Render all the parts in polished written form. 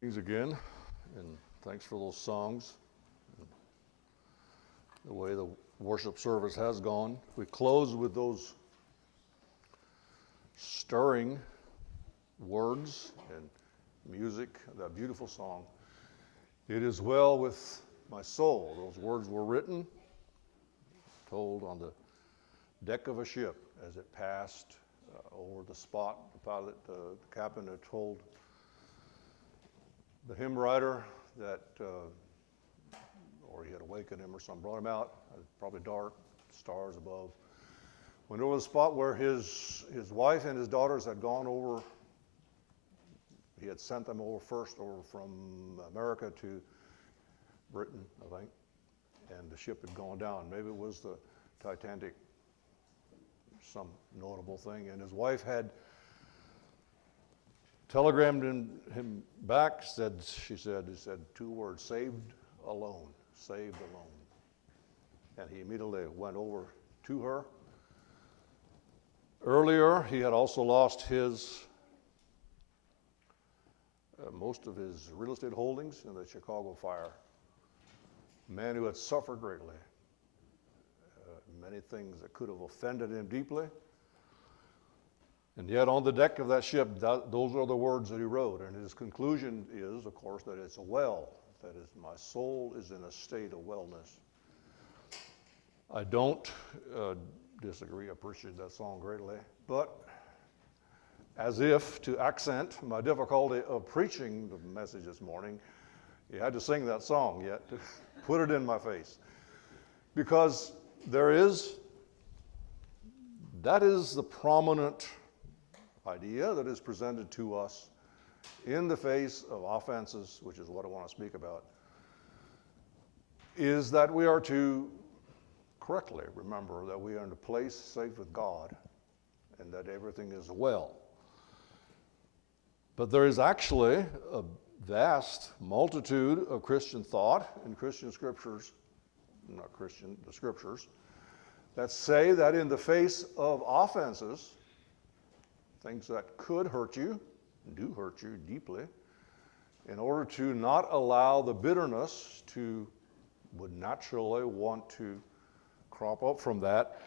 Thanks again, and thanks for those songs. The way the worship service has gone. We close with those stirring words and music, that beautiful song. It is well with my soul. Those words were written, told on the deck of a ship as it passed over the spot. The pilot, the captain had told the hymn writer that, or he had awakened him or something, brought him out, probably dark, stars above. Went over the spot where his wife and his daughters had gone over. He had sent them over first, over from America to Britain, I think, and the ship had gone down. Maybe it was the Titanic, some notable thing, and his wife had telegrammed him back, he said two words, saved alone, saved alone. And he immediately went over to her. Earlier, he had also lost most of his real estate holdings in the Chicago fire. A man who had suffered greatly. Many things that could have offended him deeply. And yet on the deck of that ship, those are the words that he wrote. And his conclusion is, of course, that it's a well. That is, my soul is in a state of wellness. I don't disagree. I appreciate that song greatly. But as if to accent my difficulty of preaching the message this morning, you had to sing that song yet to put it in my face. Because that is the prominent idea that is presented to us in the face of offenses, which is what I want to speak about, is that we are to correctly remember that we are in a place safe with God and that everything is well. But there is actually a vast multitude of Christian thought in Christian scriptures, the scriptures, that say that in the face of offenses, things that could hurt you, do hurt you deeply, in order to not allow the bitterness would naturally want to crop up from that,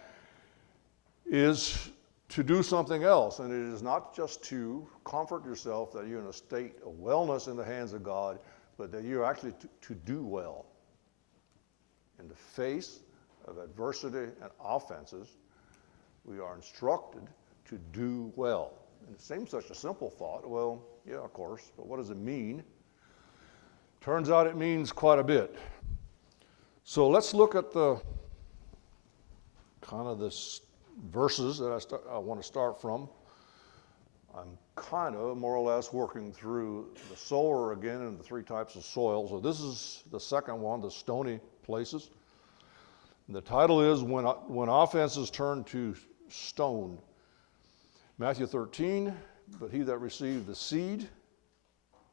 is to do something else. And it is not just to comfort yourself that you're in a state of wellness in the hands of God, but that you're actually to do well. In the face of adversity and offenses, we are instructed to do well. And it seems such a simple thought. Well, yeah, of course, but what does it mean? Turns out it means quite a bit. So let's look at the verses that I want to start from. I'm kind of more or less working through the sower again and the three types of soil. So this is the second one, the stony places. And the title is When Offenses Turn to Stone. Matthew 13, but he that received the seed,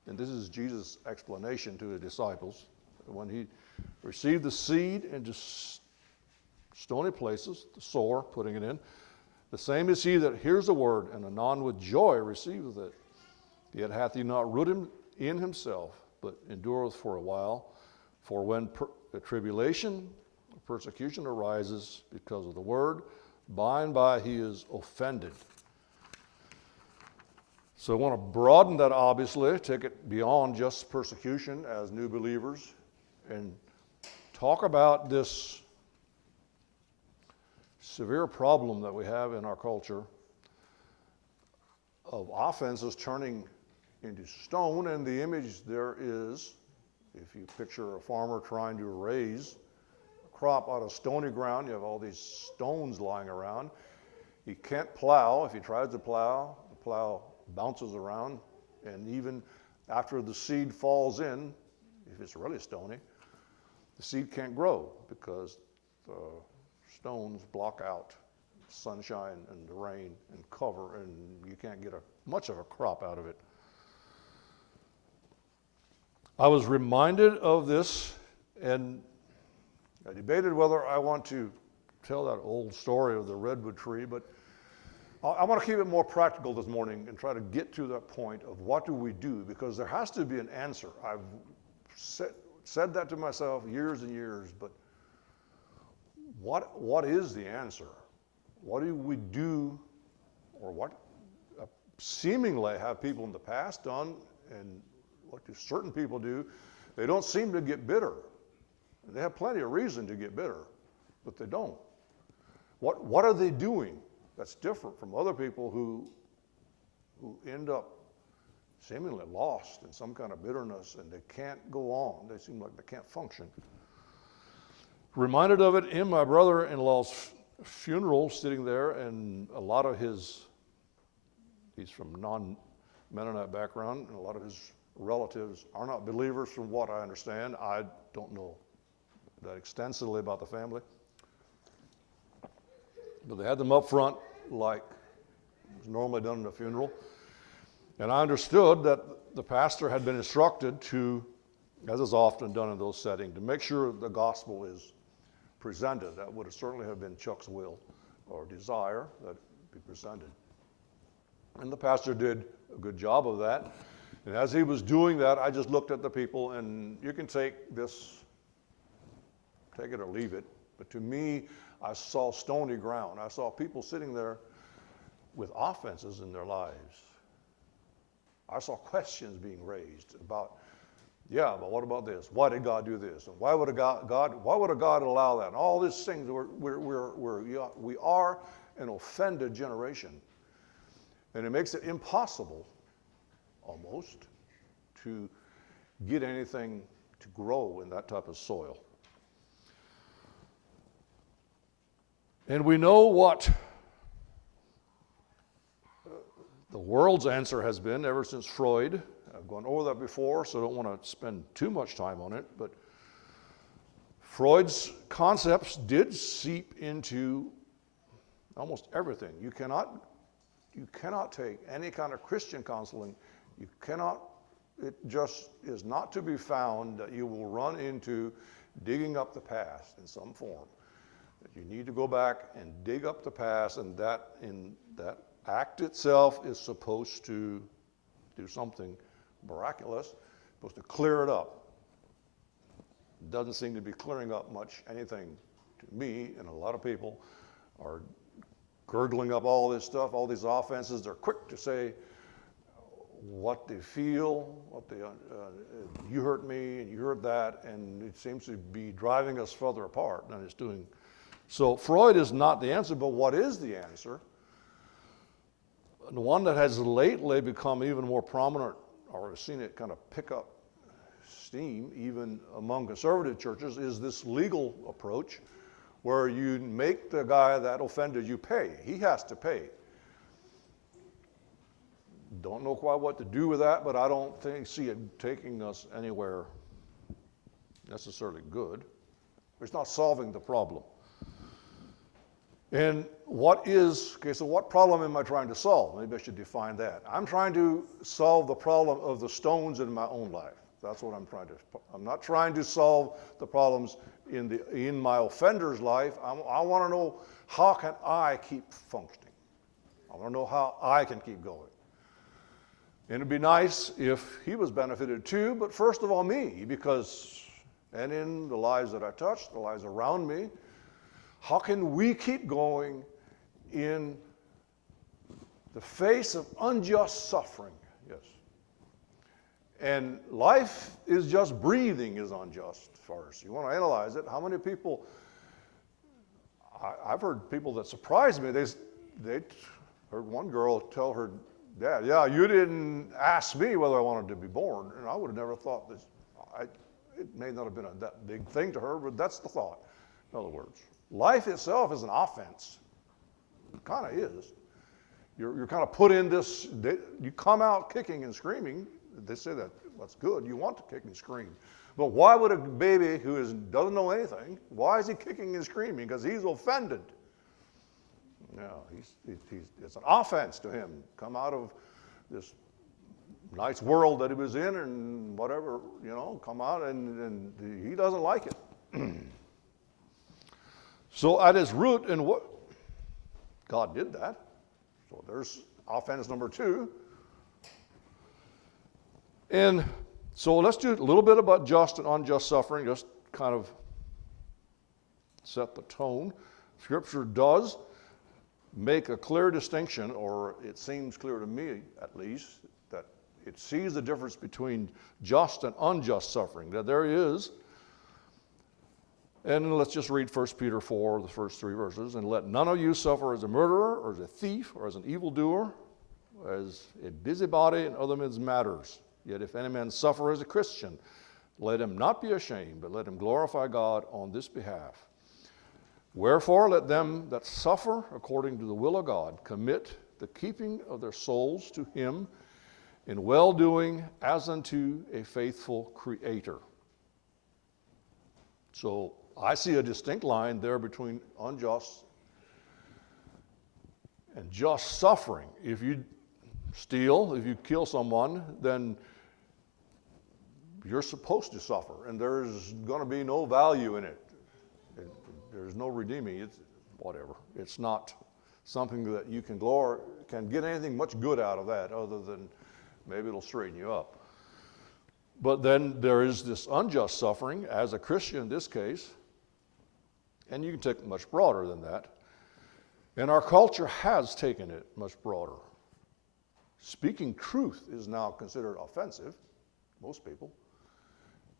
and this is Jesus' explanation to the disciples, when he received the seed into stony places, the sower, putting it in, the same is he that hears the word, and anon with joy receiveth it. Yet hath he not root him in himself, but endureth for a while. For when the tribulation, persecution arises because of the word, by and by he is offended. So I want to broaden that, obviously, take it beyond just persecution as new believers, and talk about this severe problem that we have in our culture of offenses turning into stone. And the image there is, if you picture a farmer trying to raise a crop out of stony ground, you have all these stones lying around. He can't plow. If he tries to plow, the plow bounces around, and even after the seed falls in, if it's really stony, the seed can't grow because the stones block out sunshine and the rain and cover, and you can't get much of a crop out of it. I was reminded of this, and I debated whether I want to tell that old story of the redwood tree, but I want to keep it more practical this morning and try to get to that point of what do we do, because there has to be an answer. I've said that to myself years and years, but what is the answer? What do we do, or what seemingly have people in the past done, and what do certain people do? They don't seem to get bitter. They have plenty of reason to get bitter, but they don't. What are they doing that's different from other people who end up seemingly lost in some kind of bitterness, and they can't go on? They seem like they can't function. Reminded of it in my brother-in-law's funeral, sitting there, and a lot of he's from non-Mennonite background, and a lot of his relatives are not believers from what I understand. I don't know that extensively about the family. But they had them up front like is normally done in a funeral. And I understood that the pastor had been instructed to, as is often done in those settings, to make sure the gospel is presented. That would certainly have been Chuck's will or desire, that it be presented. And the pastor did a good job of that. And as he was doing that, I just looked at the people, and you can take this, take it or leave it, but to me, I saw stony ground. I saw people sitting there with offenses in their lives. I saw questions being raised about, yeah, but what about this? Why did God do this? And why would God allow that? And all these things, we are an offended generation. And it makes it impossible, almost, to get anything to grow in that type of soil. And we know what the world's answer has been ever since Freud. I've gone over that before, so I don't want to spend too much time on it, but Freud's concepts did seep into almost everything. You cannot take any kind of Christian counseling. It just is not to be found that you will run into digging up the past in some form. That you need to go back and dig up the past, and that act itself is supposed to do something miraculous, supposed to clear it up. It doesn't seem to be clearing up much anything to me, and a lot of people are gurgling up all this stuff, all these offenses. They're quick to say what they feel, you hurt me and you hurt that, and it seems to be driving us further apart than it's doing. So Freud is not the answer, but what is the answer? The one that has lately become even more prominent, or I've seen it kind of pick up steam even among conservative churches, is this legal approach where you make the guy that offended you pay. He has to pay. Don't know quite what to do with that, but I don't see it taking us anywhere necessarily good. It's not solving the problem. And so what problem am I trying to solve? Maybe I should define that. I'm trying to solve the problem of the stones in my own life. That's what I'm not trying to solve the problems in my offender's life. I want to know, how can I keep functioning? I want to know how I can keep going. And it'd be nice if he was benefited too, but first of all me, and in the lives that I touch, the lives around me, how can we keep going in the face of unjust suffering? Yes. And life is just breathing is unjust first. You want to analyze it. How many people, I've heard people that surprised me. They heard one girl tell her dad, yeah, you didn't ask me whether I wanted to be born. And I would have never thought this. It may not have been that big thing to her, but that's the thought. In other words, life itself is an offense. It kind of is. You're kind of put in this, you come out kicking and screaming. They say that's good. You want to kick and scream. But why would a baby who doesn't know anything, why is he kicking and screaming? Because he's offended. No, it's an offense to him. Come out of this nice world that he was in and whatever, come out and he doesn't like it. So at its root, and what God did that. So So there's offense number 2. And so let's do a little bit about just and unjust suffering, just kind of set the tone. Scripture does make a clear distinction, or it seems clear to me at least, that it sees the difference between just and unjust suffering, that there is. And let's just read 1 Peter 4, the first 3 verses. And let none of you suffer as a murderer, or as a thief, or as an evildoer, or as a busybody in other men's matters. Yet if any man suffer as a Christian, let him not be ashamed, but let him glorify God on this behalf. Wherefore let them that suffer according to the will of God commit the keeping of their souls to him in well-doing as unto a faithful Creator. So I see a distinct line there between unjust and just suffering. If you steal, if you kill someone, then you're supposed to suffer, and there's going to be no value in it. There's no redeeming. It's whatever. It's not something that you can get anything much good out of that, other than maybe it'll straighten you up. But then there is this unjust suffering, as a Christian in this case, and you can take it much broader than that. And our culture has taken it much broader. Speaking truth is now considered offensive, most people.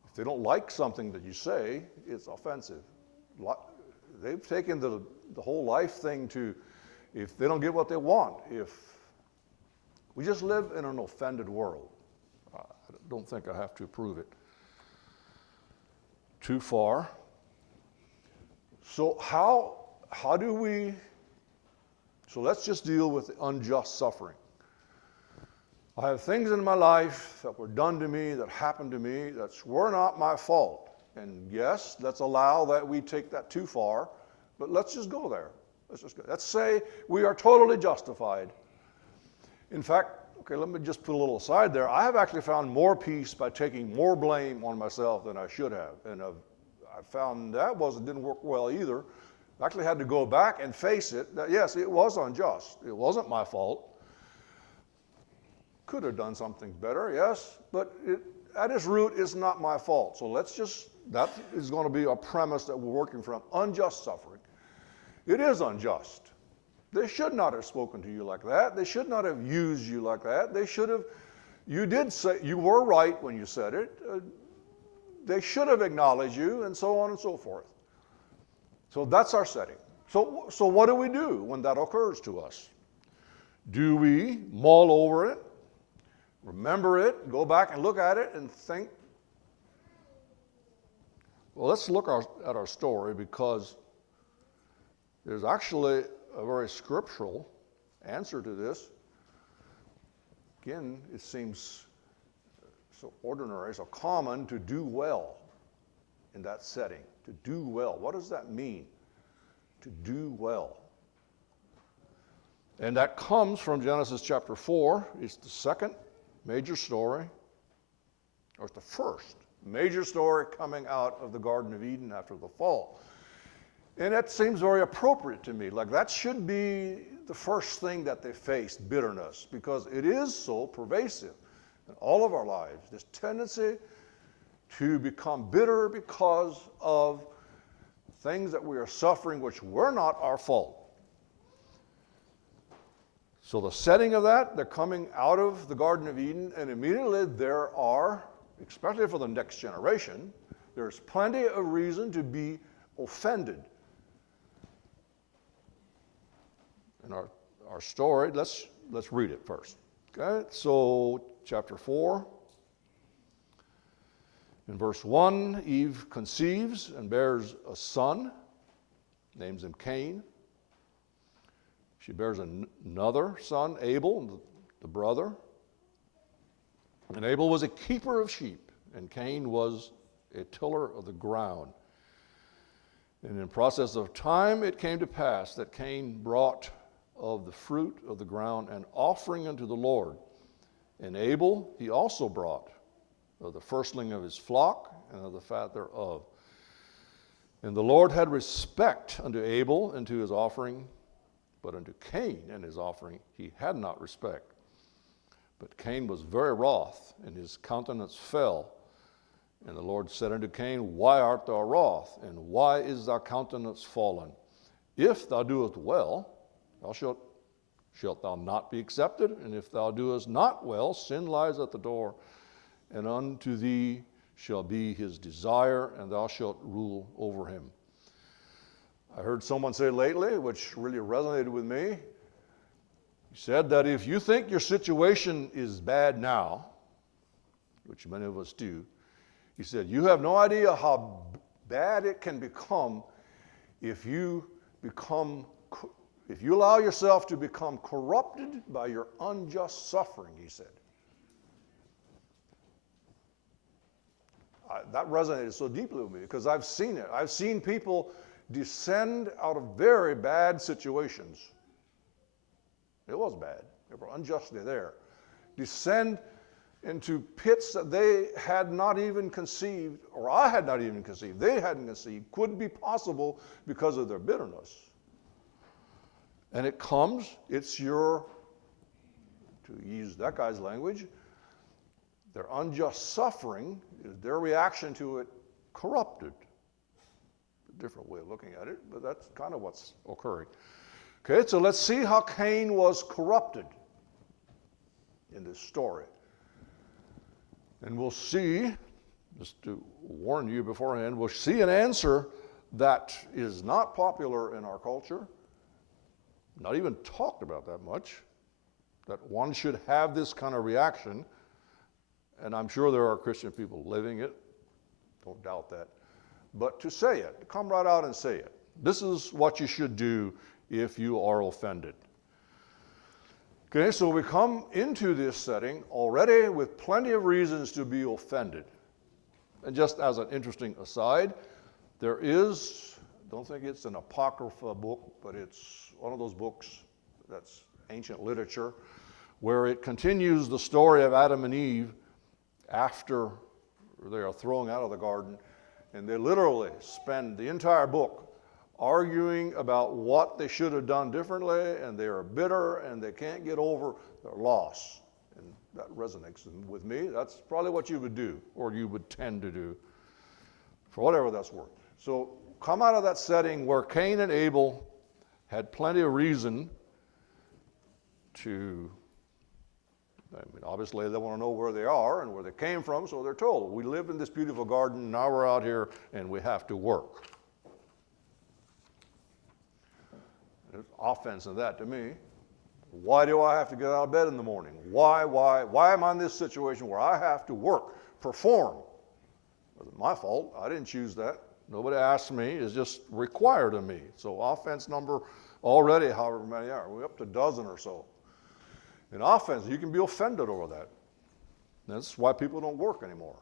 If they don't like something that you say, it's offensive. They've taken the whole life thing to, if they don't get what they want, if we just live in an offended world. I don't think I have to prove it too far. So how do we, so let's just deal with the unjust suffering. I have things in my life that were done to me, that happened to me, that were not my fault. And yes, let's allow that we take that too far, but let's just go there. Let's say we are totally justified. In fact, okay, let me just put a little aside there. I have actually found more peace by taking more blame on myself than I should have. And I found that didn't work well either. I actually had to go back and face it, that yes, it was unjust. It wasn't my fault. Could have done something better, yes, but at its root, it's not my fault. So that is going to be a premise that we're working from. Unjust suffering. It is unjust. They should not have spoken to you like that. They should not have used you like that. You did say, you were right when you said it. They should have acknowledged you, and so on and so forth. So that's our setting. So what do we do when that occurs to us? Do we mull over it, remember it, go back and look at it and think? Well, let's look at our story, because there's actually a very scriptural answer to this. Again, it seems so ordinary, so common to do well in that setting. To do well. What does that mean? To do well. And that comes from Genesis chapter 4. It's the second major story, or it's the first major story coming out of the Garden of Eden after the fall. And that seems very appropriate to me. Like that should be the first thing that they faced, bitterness, because it is so pervasive in all of our lives. This tendency to become bitter because of things that we are suffering which were not our fault. So the setting of that, they're coming out of the Garden of Eden, and immediately there are, especially for the next generation, there's plenty of reason to be offended. In our story, let's read it first. Okay, so chapter 4, in verse 1, Eve conceives and bears a son, names him Cain. She bears another son, Abel, the brother. And Abel was a keeper of sheep, and Cain was a tiller of the ground. And in process of time, it came to pass that Cain brought of the fruit of the ground an offering unto the Lord. And Abel he also brought of the firstling of his flock and of the fat thereof. And the Lord had respect unto Abel and to his offering, But unto Cain and his offering he had not respect. But Cain was very wroth, and his countenance fell. And the Lord said unto Cain, Why art thou wroth, and why is thy countenance fallen? If thou doest well, shalt thou not be accepted? And if thou doest not well, sin lies at the door, and unto thee shall be his desire, and thou shalt rule over him. I heard someone say lately, which really resonated with me. He said that if you think your situation is bad now, which many of us do, he said, you have no idea how bad it can become if you allow yourself to become corrupted by your unjust suffering, he said. That resonated so deeply with me because I've seen it. I've seen people descend out of very bad situations. It was bad. They were unjustly there. Descend into pits that they had not even conceived, or I had not even conceived, they hadn't conceived, could be possible because of their bitterness. And it comes, it's your, to use that guy's language, their unjust suffering is their reaction to it corrupted. A different way of looking at it, but that's kind of what's occurring. Okay, so let's see how Cain was corrupted in this story. And we'll see, just to warn you beforehand, we'll see an answer that is not popular in our culture, not even talked about that much, that one should have this kind of reaction. And I'm sure there are Christian people living it, don't doubt that. But to say it, to come right out and say it. This is what you should do if you are offended. Okay, so we come into this setting already with plenty of reasons to be offended. And just as an interesting aside, there is, don't think it's an apocrypha book, but it's one of those books that's ancient literature, where it continues the story of Adam and Eve after they are thrown out of the garden, and they literally spend the entire book arguing about what they should have done differently, and they are bitter, and they can't get over their loss. And that resonates with me. That's probably what you would do, or you would tend to do, for whatever that's worth. So come out of that setting where Cain and Abel had plenty of reason to, obviously they want to know where they are and where they came from, so they're told, we live in this beautiful garden, now we're out here, and we have to work. There's offense in that to me. Why do I have to get out of bed in the morning? Why am I in this situation where I have to work, perform? It wasn't my fault. I didn't choose that. Nobody asked me. It's just required of me. So offense number already, however many are. We're up to a dozen or so. In offense, you can be offended over that. That's why people don't work anymore,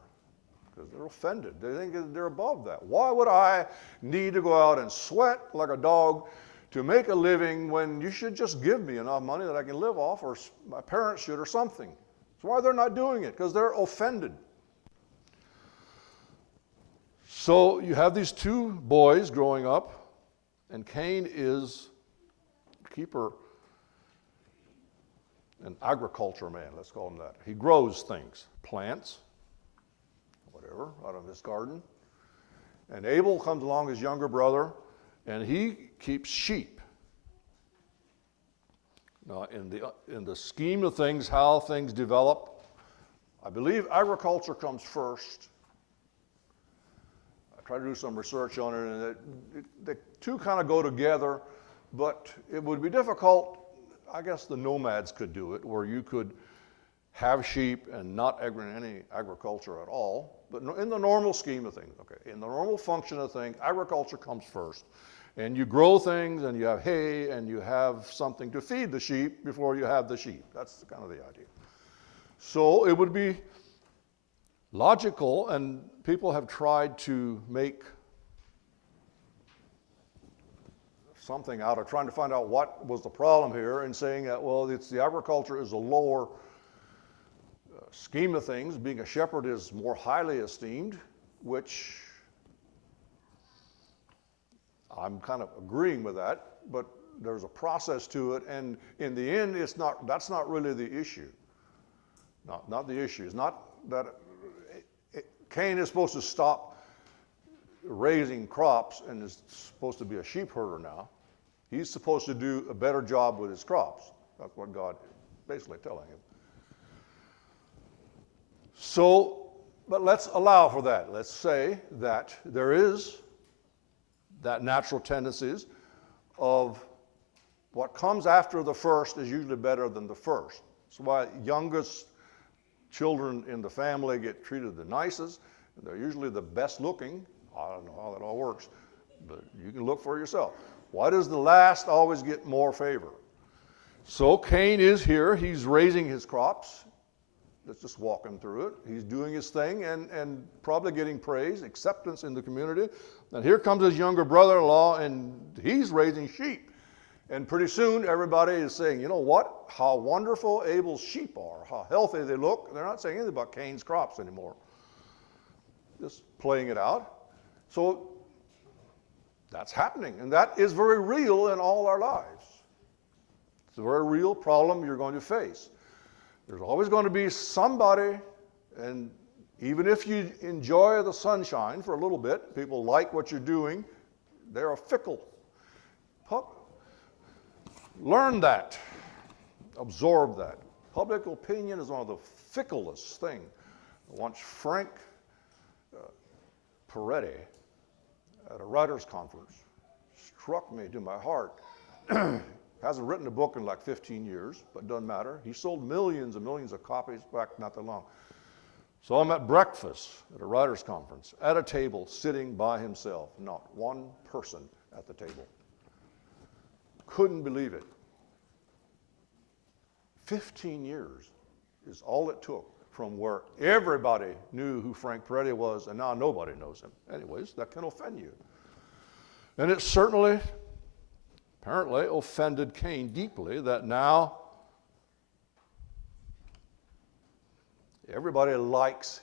because they're offended. They think they're above that. Why would I need to go out and sweat like a dog to make a living when you should just give me enough money that I can live off, or my parents should, or something? That's why they're not doing it, because they're offended. So you have these two boys growing up, and Cain is keeper, an agriculture man, let's call him that. He grows things, plants, whatever, out of his garden. And Abel comes along, his younger brother, and he keeps sheep. Now, in the scheme of things, how things develop, I believe agriculture comes first. I tried to do some research on it, and the two kind of go together, but it would be difficult. I guess the nomads could do it, where you could have sheep and not any agriculture at all. But in the normal scheme of things, okay, in the normal function of things, agriculture comes first. And you grow things, and you have hay, and you have something to feed the sheep before you have the sheep. That's kind of the idea. So it would be logical, and people have tried to make something out of trying to find out what was the problem here, and saying that, well, it's the agriculture is a lower scheme of things. Being a shepherd is more highly esteemed, which I'm kind of agreeing with that, but there's a process to it, and in the end, that's not really the issue. Not the issue. It's not that Cain is supposed to stop raising crops and is supposed to be a sheep herder now. He's supposed to do a better job with his crops. That's what God is basically telling him. So, but let's allow for that. Let's say that there is that natural tendencies of what comes after the first is usually better than the first. That's why youngest children in the family get treated the nicest. They're usually the best looking. I don't know how that all works, but you can look for yourself. Why does the last always get more favor? So Cain is here. He's raising his crops. Let's just walk him through it. He's doing his thing and probably getting praise, acceptance in the community. And here comes his younger brother-in-law, and he's raising sheep. And pretty soon, everybody is saying, you know what? How wonderful Abel's sheep are, how healthy they look. They're not saying anything about Cain's crops anymore. Just playing it out. So that's happening, and that is very real in all our lives. It's a very real problem you're going to face. There's always going to be somebody, and even if you enjoy the sunshine for a little bit, people like what you're doing, they're fickle. Learn that. Absorb that. Public opinion is one of the ficklest things. Once Frank Peretti at a writers' conference struck me to my heart. Hasn't written a book in like 15 years, but doesn't matter. He sold millions and millions of copies back not that long. So I'm at breakfast at a writers' conference, at a table, sitting by himself, not one person at the table. Couldn't believe it. 15 years is all it took from where everybody knew who Frank Peretti was, and now nobody knows him. Anyways, that can offend you. And it certainly, apparently, offended Cain deeply that now everybody likes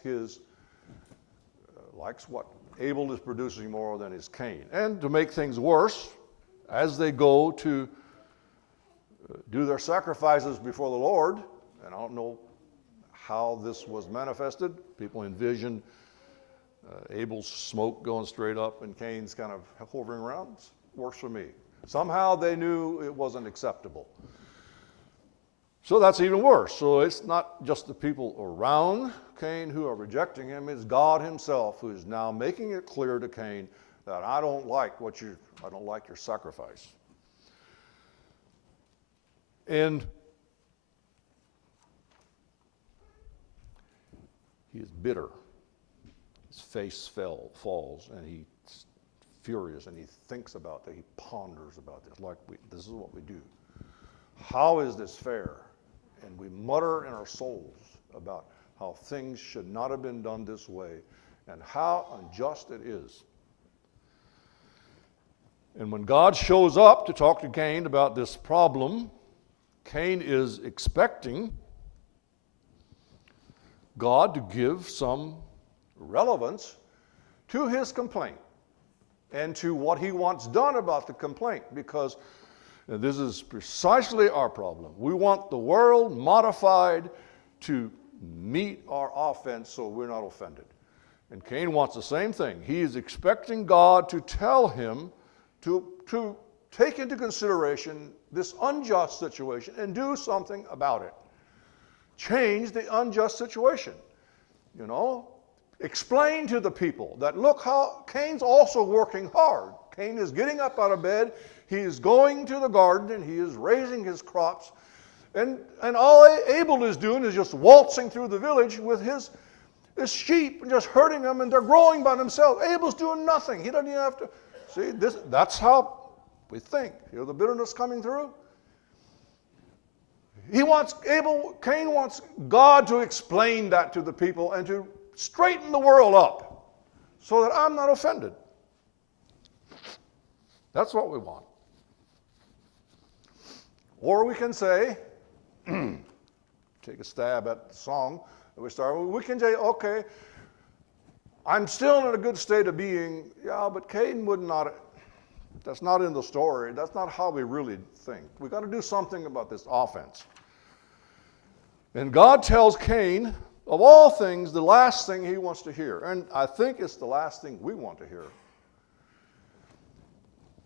what Abel is producing more than is Cain. And to make things worse, as they go to do their sacrifices before the Lord, and I don't know how this was manifested. People envision Abel's smoke going straight up and Cain's kind of hovering around. Works for me. Somehow they knew it wasn't acceptable. So that's even worse. So it's not just the people around Cain who are rejecting him, it's God himself who is now making it clear to Cain that I don't like your sacrifice. And he is bitter. His face falls, and he's furious, and he thinks about that. He ponders about this, this is what we do. How is this fair? And we mutter in our souls about how things should not have been done this way, and how unjust it is. And when God shows up to talk to Cain about this problem, Cain is expecting God to give some relevance to his complaint and to what he wants done about the complaint, because this is precisely our problem. We want the world modified to meet our offense so we're not offended. And Cain wants the same thing. He is expecting God to tell him to take into consideration this unjust situation and do something about it. Change the unjust situation. Explain to the people that look how Cain's also working hard. Cain is getting up out of bed, he is going to the garden, and he is raising his crops. And all Abel is doing is just waltzing through the village with his sheep and just herding them, and they're growing by themselves. Abel's doing nothing. He doesn't even have to. See, that's how we think. The bitterness coming through. Cain wants God to explain that to the people and to straighten the world up so that I'm not offended. That's what we want. Or we can say, take a stab at the song that we started with. We can say, okay, I'm still in a good state of being, but Cain would not That's not in the story. That's not how we really think. We've got to do something about this offense. And God tells Cain, of all things, the last thing he wants to hear. And I think it's the last thing we want to hear.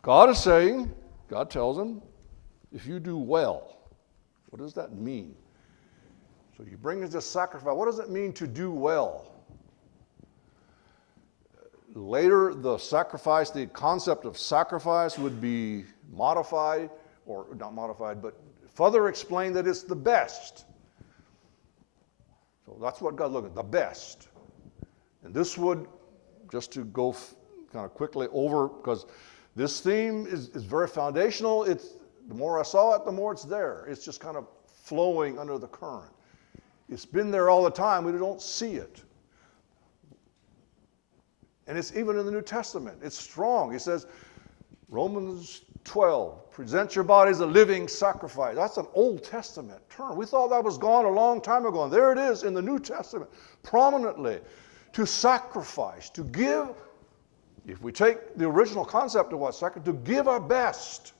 God is saying, God tells him, if you do well, what does that mean? So you bring this sacrifice. What does it mean to do well? Later, the sacrifice, the concept of sacrifice would be modified, or not modified, but further explained that it's the best. So that's what God looked at, the best. And this would, just to go kind of quickly over, because this theme is very foundational. The more I saw it, the more it's there. It's just kind of flowing under the current. It's been there all the time. We don't see it. And it's even in the New Testament. It's strong. He says, Romans 12, present your body as a living sacrifice. That's an Old Testament term. We thought that was gone a long time ago. And there it is in the New Testament, prominently. To sacrifice, to give, if we take the original concept of what sacrifice, to give our best.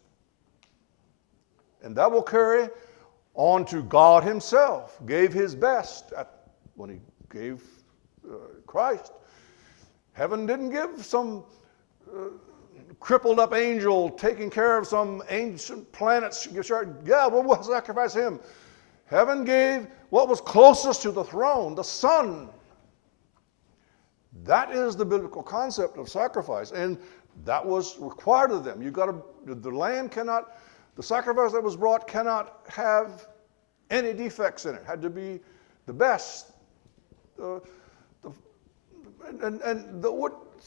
And that will carry on to God himself, gave his best when he gave Christ. Heaven didn't give some crippled up angel taking care of some ancient planets. Yeah, we'll sacrifice him. Heaven gave what was closest to the throne, the Son. That is the biblical concept of sacrifice, and that was required of them. The lamb cannot, the sacrifice that was brought cannot have any defects in it. It had to be the best.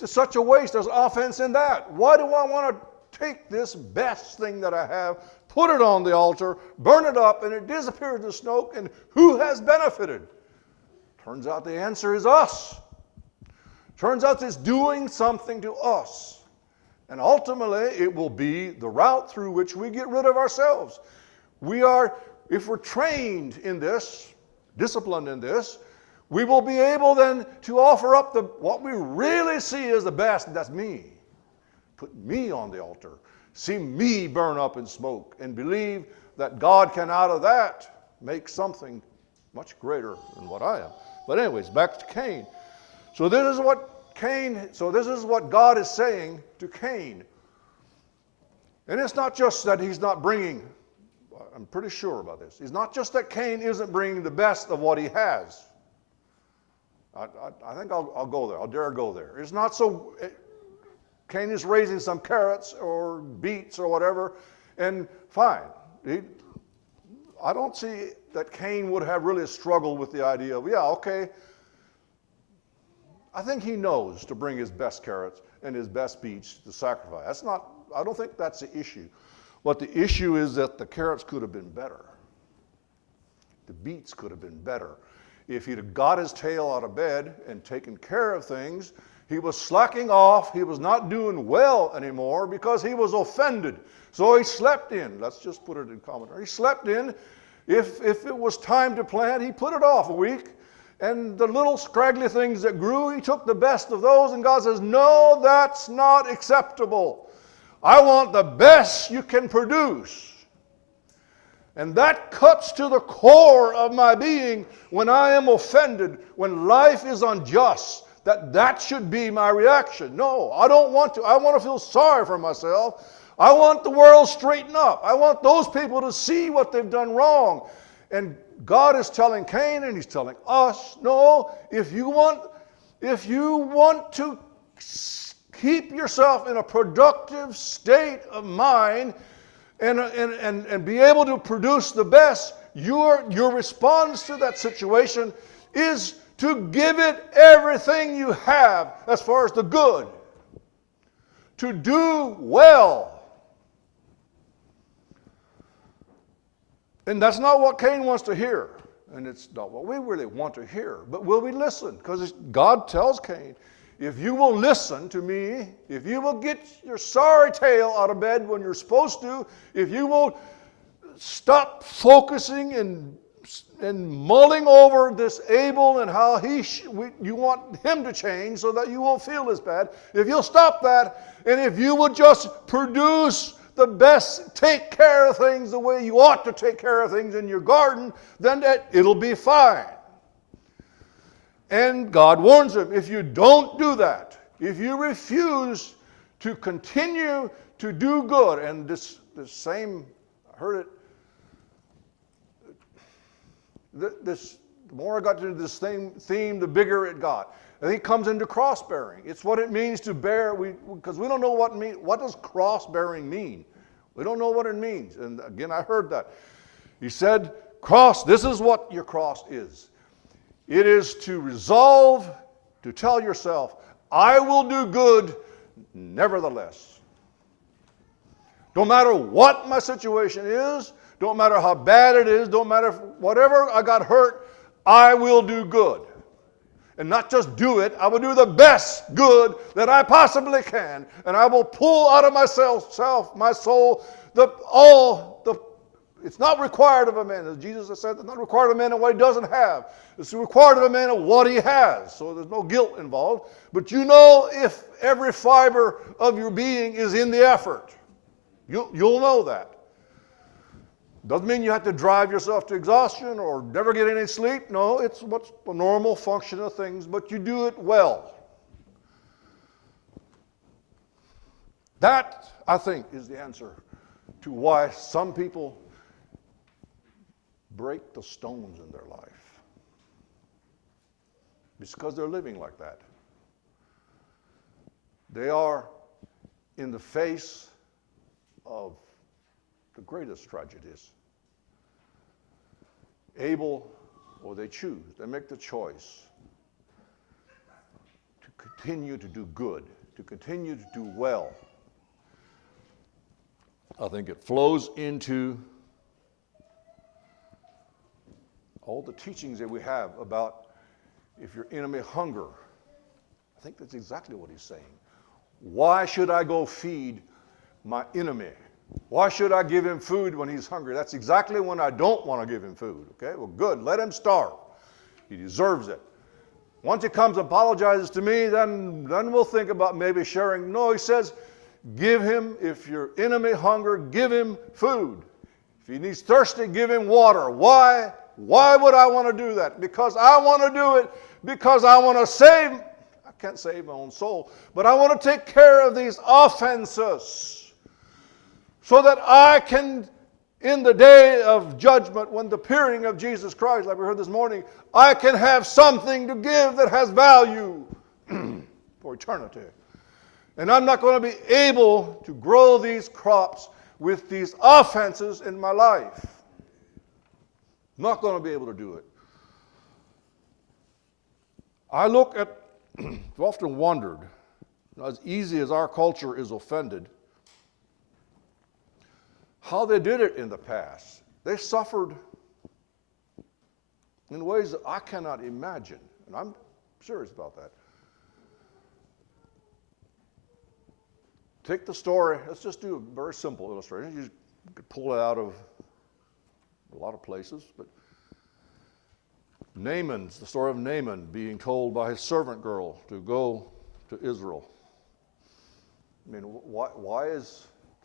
It's such a waste. There's offense in that. Why do I want to take this best thing that I have, put it on the altar, burn it up, and it disappears in the smoke, and who has benefited? Turns out the answer is us. Turns out it's doing something to us. And ultimately, it will be the route through which we get rid of ourselves. If we're trained in this, disciplined in this, we will be able then to offer up what we really see as the best, and that's me. Put me on the altar. See me burn up in smoke, and believe that God can out of that make something much greater than what I am. But anyways, back to Cain. So this is what God is saying to Cain. And it's not just that he's not bringing, I'm pretty sure about this. It's not just that Cain isn't bringing the best of what he has. I think I'll go there. I'll dare go there. It's not so, Cain is raising some carrots or beets or whatever, and fine. I don't see that Cain would have really struggled with the idea of, yeah, okay, I think he knows to bring his best carrots and his best beets to sacrifice. I don't think that's the issue. But the issue is that the carrots could have been better. The beets could have been better. If he'd have got his tail out of bed and taken care of things, he was slacking off. He was not doing well anymore because he was offended. So he slept in. Let's just put it in commentary. He slept in. If it was time to plant, he put it off a week. And the little scraggly things that grew, he took the best of those. And God says, no, that's not acceptable. I want the best you can produce. And that cuts to the core of my being when I am offended, when life is unjust, that should be my reaction. No, I don't want to. I want to feel sorry for myself. I want the world straightened up. I want those people to see what they've done wrong. And God is telling Cain, and he's telling us, no, if you want to keep yourself in a productive state of mind and be able to produce the best, your response to that situation is to give it everything you have as far as the good. To do well. And that's not what Cain wants to hear. And it's not what we really want to hear. But will we listen? Because God tells Cain, if you will listen to me, if you will get your sorry tail out of bed when you're supposed to, if you will stop focusing and mulling over this Abel and how you want him to change so that you won't feel as bad, if you'll stop that, and if you would just produce the best, take care of things the way you ought to take care of things in your garden, then it'll be fine. And God warns him, if you don't do that, if you refuse to continue to do good, and this same, I heard it, the more I got to this same theme, the bigger it got. I think it comes into cross-bearing. It's what it means to bear, because we don't know what does cross-bearing mean. We don't know what it means. And again, I heard that. He said, this is what your cross is. It is to resolve, to tell yourself, I will do good nevertheless. No matter what my situation is, don't matter how bad it is, don't matter whatever I got hurt, I will do good. And not just do it, I will do the best good that I possibly can. And I will pull out of my soul, it's not required of a man. As Jesus has said, it's not required of a man of what he doesn't have. It's required of a man of what he has. So there's no guilt involved. But you know if every fiber of your being is in the effort. You'll know that. Doesn't mean you have to drive yourself to exhaustion or never get any sleep. No, it's what's the normal function of things, but you do it well. That, I think, is the answer to why some people break the stones in their life. It's because they're living like that. They are in the face of the greatest tragedies. They choose, they make the choice to continue to do good, to continue to do well. I think it flows into all the teachings that we have about if your enemy hunger. I think that's exactly what he's saying. Why should I go feed my enemy? Why should I give him food when he's hungry? That's exactly when I don't want to give him food. Okay, well, good. Let him starve. He deserves it. Once he comes and apologizes to me, then we'll think about maybe sharing. No, he says, give him, if your enemy hunger, give him food. If he's thirsty, give him water. Why? Why would I want to do that? Because I want to do it because I want to save, I can't save my own soul, but I want to take care of these offenses. So that I can, in the day of judgment, when the appearing of Jesus Christ, like we heard this morning, I can have something to give that has value for eternity. And I'm not going to be able to grow these crops with these offenses in my life. I'm not going to be able to do it. I look at, I've often wondered, as easy as our culture is offended, how they did it in the past. They suffered in ways that I cannot imagine. And I'm serious about that. Take the story. Let's just do a very simple illustration. You could pull it out of a lot of places. But the story of Naaman being told by his servant girl to go to Israel. I mean,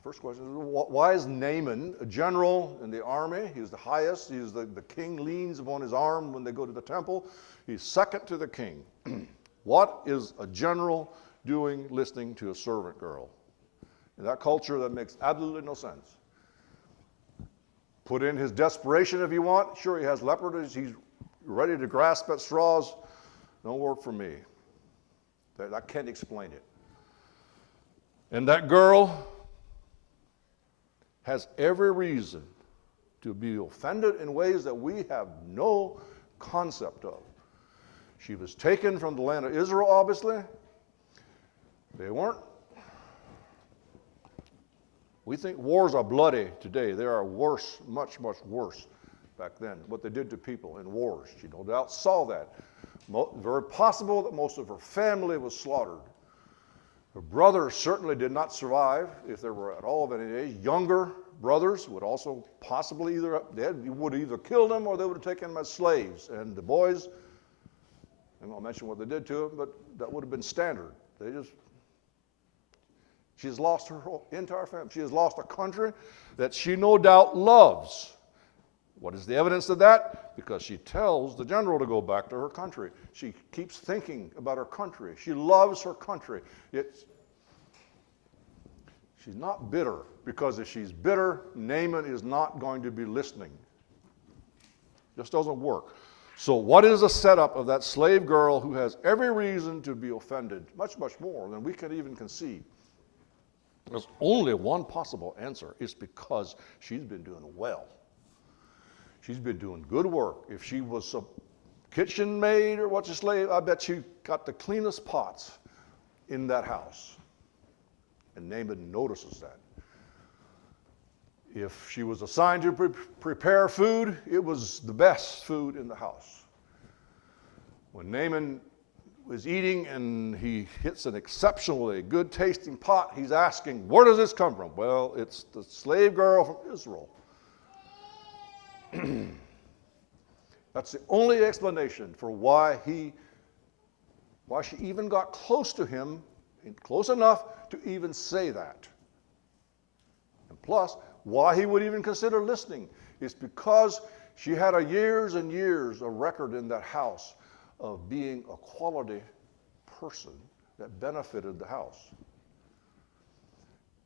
first question is, why is Naaman a general in the army? He's the highest. The king leans upon his arm when they go to the temple. He's second to the king. What is a general doing listening to a servant girl? In that culture, that makes absolutely no sense. Put in his desperation if you want. Sure, he has leopards. He's ready to grasp at straws. Don't work for me. I can't explain it. And that girl has every reason to be offended in ways that we have no concept of. She was taken from the land of Israel, obviously. They weren't. We think wars are bloody today. They are worse, much, much worse back then, what they did to people in wars. She no doubt saw that. Very possible that most of her family was slaughtered. Her brothers certainly did not survive, if they were at all of any age. Younger brothers would also possibly they would either kill them or they would have taken them as slaves. And the boys, I'm going to mention what they did to them, but that would have been standard. She's lost her whole entire family. She has lost a country that she no doubt loves. What is the evidence of that? Because she tells the general to go back to her country. She keeps thinking about her country. She loves her country. She's not bitter, because if she's bitter, Naaman is not going to be listening. Just doesn't work. So what is the setup of that slave girl who has every reason to be offended, much, much more than we can even conceive? There's only one possible answer. It's because she's been doing well. She's been doing good work. If she was a kitchen maid or what's a slave, I bet she got the cleanest pots in that house. And Naaman notices that. If she was assigned to prepare food, it was the best food in the house. When Naaman was eating and he hits an exceptionally good tasting pot, he's asking, where does this come from? Well, it's the slave girl from Israel. That's the only explanation for why she even got close to him, close enough to even say that. And plus, why he would even consider listening is because she had years and years of record in that house of being a quality person that benefited the house.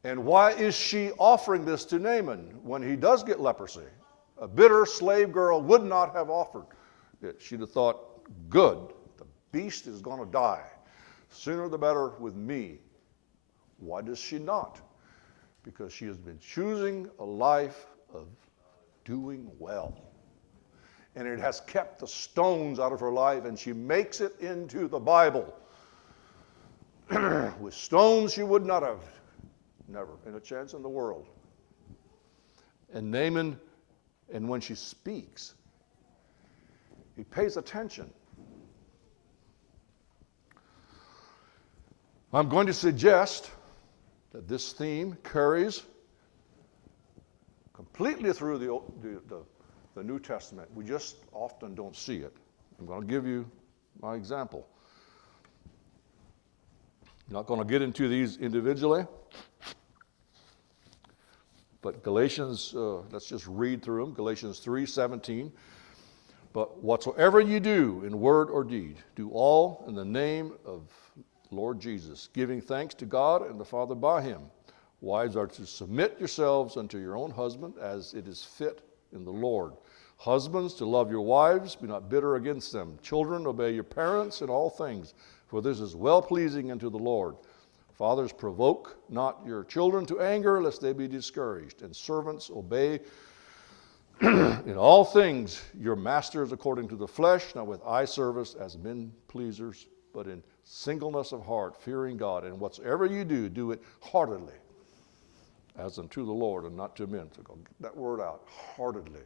And why is she offering this to Naaman when he does get leprosy? A bitter slave girl would not have offered it. She'd have thought, good, the beast is going to die. Sooner the better with me. Why does she not? Because she has been choosing a life of doing well. And it has kept the stones out of her life, and she makes it into the Bible. With stones she would not have. Never been a chance in the world. And Naaman, and when she speaks, he pays attention. I'm going to suggest that this theme carries completely through the New Testament. We just often don't see it. I'm going to give you my example. I'm not going to get into these individually, but Galatians, let's just read through them. Galatians 3:17. But whatsoever you do in word or deed, do all in the name of Lord Jesus, giving thanks to God and the Father by him. Wives are to submit yourselves unto your own husband as it is fit in the Lord. Husbands, to love your wives, be not bitter against them. Children, obey your parents in all things, for this is well-pleasing unto the Lord. Fathers, provoke not your children to anger, lest they be discouraged. And servants, obey in all things your masters according to the flesh, not with eye service as men pleasers, but in singleness of heart, fearing God. And whatsoever you do, do it heartedly, as unto the Lord and not to men. So go get that word out, heartedly.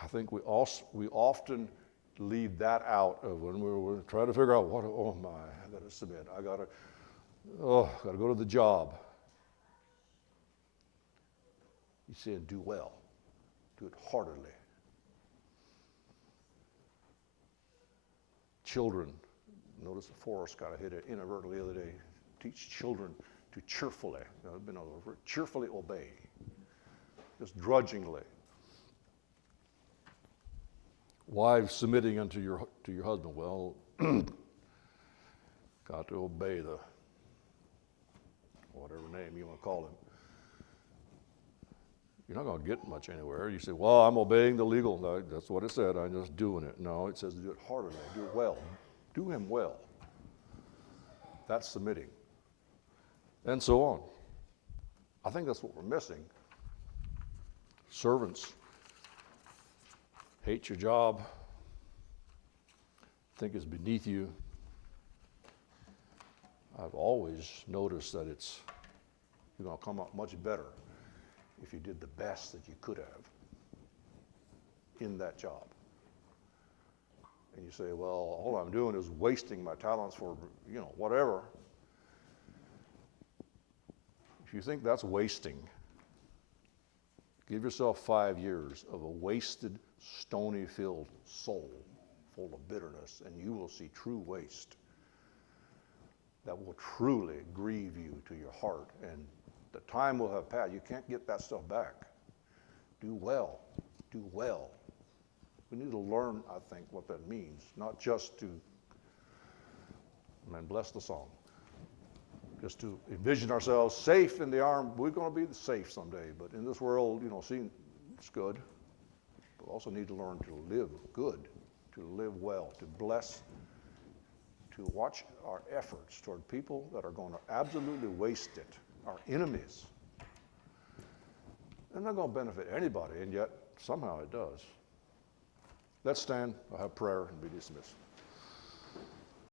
I think we often leave that out of when we're trying to figure out oh my, I got to submit. I got to go to the job. He's saying do well. Do it heartedly. Children, notice Forrest kind of hit it inadvertently the other day. Teach children to cheerfully, cheerfully obey, just drudgingly. Wives submitting unto your husband. Well, got to obey the whatever name you want to call him. You're not going to get much anywhere. You say, well, I'm obeying the legal. No, that's what it said. I'm just doing it. No, it says do it heartily. Do it well. Do him well. That's submitting. And so on. I think that's what we're missing. Servants hate your job, think it's beneath you. I've always noticed that you're going to come out much better if you did the best that you could have in that job. And you say, well, all I'm doing is wasting my talents for, whatever. If you think that's wasting, Give yourself 5 years of a wasted, stony-filled soul full of bitterness, and you will see true waste that will truly grieve you to your heart. And the time will have passed. You can't get that stuff back. Do well. Do well. We need to learn, I think, what that means, not just to, bless the song, just to envision ourselves safe in the arm. We're going to be safe someday, but in this world, seeing it's good. But we also need to learn to live good, to live well, to bless, to watch our efforts toward people that are going to absolutely waste it, our enemies. They're not going to benefit anybody, and yet somehow it does. Let's stand, I'll have prayer, and be dismissed.